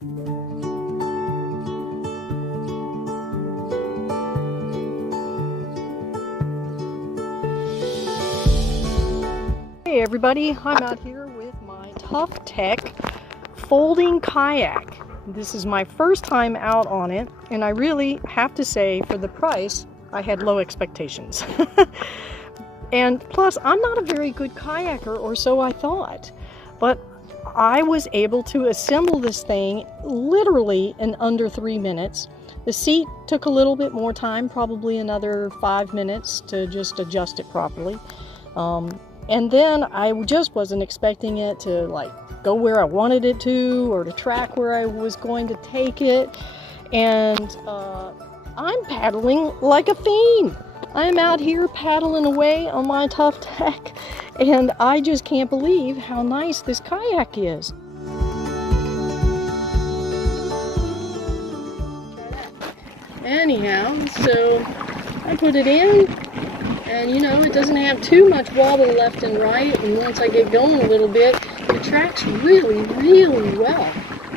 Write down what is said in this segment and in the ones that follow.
Hey everybody, I'm out here with my Tucktec folding kayak. This is my first time out on it, and I really have to say, for the price, I had low expectations. And plus, I'm not a very good kayaker, or so I thought. But I was able to assemble this thing literally in under 3 minutes. The seat took a little bit more time, probably another 5 minutes to just adjust it properly. And then I just wasn't expecting it to like go where I wanted it to, or to track where I was going to take it. And I'm paddling like a fiend. I'm out here paddling away on my Tucktec, and I just can't believe how nice this kayak is. Anyhow, so I put it in, and you know, it doesn't have too much wobble left and right, and once I get going a little bit, it tracks really, really well.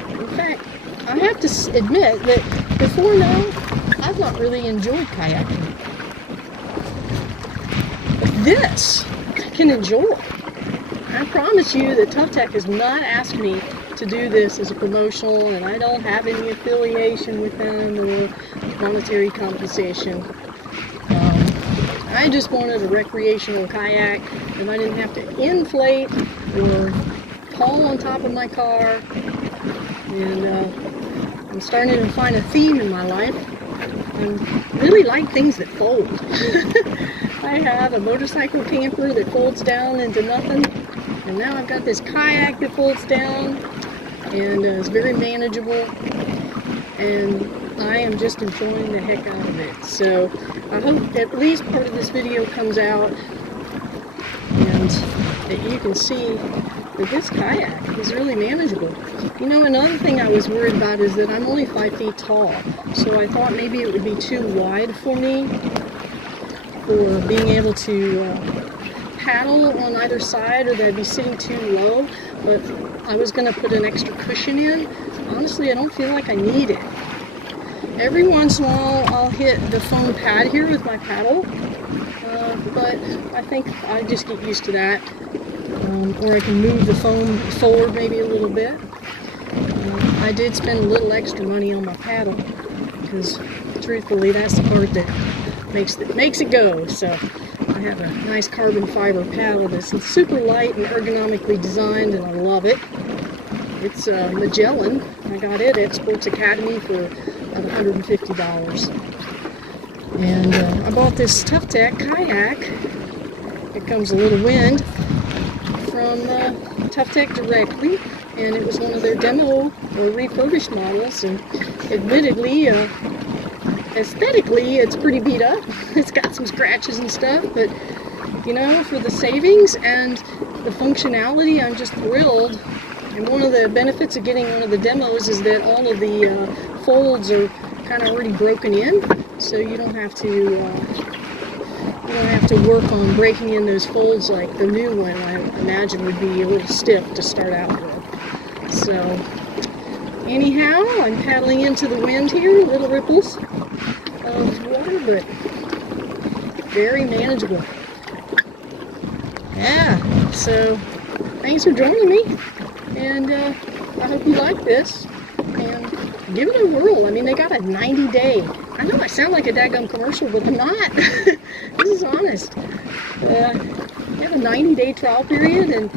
In fact, I have to admit that before now, I've not really enjoyed kayaking. But this, I can enjoy. I promise you that Tucktec has not asked me to do this as a promotional, and I don't have any affiliation with them or monetary compensation. I just wanted a recreational kayak that I didn't have to inflate or haul on top of my car. And I'm starting to find a theme in my life. I really like things that fold. I have a motorcycle camper that folds down into nothing, and now I've got this kayak that folds down, and it's very manageable, and I am just enjoying the heck out of it. So I hope at least part of this video comes out and that you can see that this kayak is really manageable. You know, another thing I was worried about is that I'm only 5 feet tall, so I thought maybe it would be too wide for me for being able to paddle on either side, or that I'd be sitting too low, but I was going to put an extra cushion in. Honestly, I don't feel like I need it. Every once in a while I'll hit the foam pad here with my paddle, but I think I just get used to that. Or I can move the foam forward maybe a little bit. I did spend a little extra money on my paddle, because truthfully that's the part that makes it go. So I have a nice carbon fiber paddle that's super light and ergonomically designed, and I love it. It's Magellan. I got it at Sports Academy for about $150. And I bought this Tucktec kayak. It comes a little wind from Tucktec directly, and it was one of their demo or refurbished models, and admittedly, aesthetically it's pretty beat up. It's got some scratches and stuff, but you know, for the savings and the functionality, I'm just thrilled. And one of the benefits of getting one of the demos is that all of the folds are kind of already broken in, so you don't have to work on breaking in those folds like the new one I imagine would be a little stiff to start out with. So anyhow, I'm paddling into the wind here, little ripples of water, but very manageable. Yeah, so thanks for joining me, and I hope you like this, and give it a whirl. I mean, they got a 90-day. I know I sound like a daggum commercial, but I'm not. This is honest. You have a 90-day trial period, and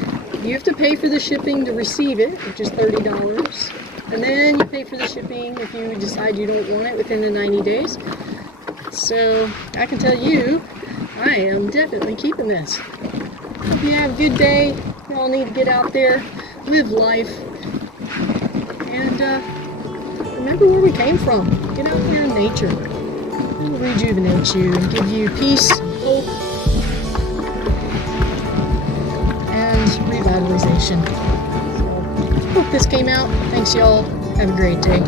you have to pay for the shipping to receive it, which is $30. And then you pay for the shipping if you decide you don't want it within the 90 days. So I can tell you, I am definitely keeping this. Hope you have a good day. You all need to get out there, live life, and remember where we came from. Get out there in nature. It'll rejuvenate you and give you peace, hope, and revitalization. So, hope this came out. Thanks, y'all. Have a great day.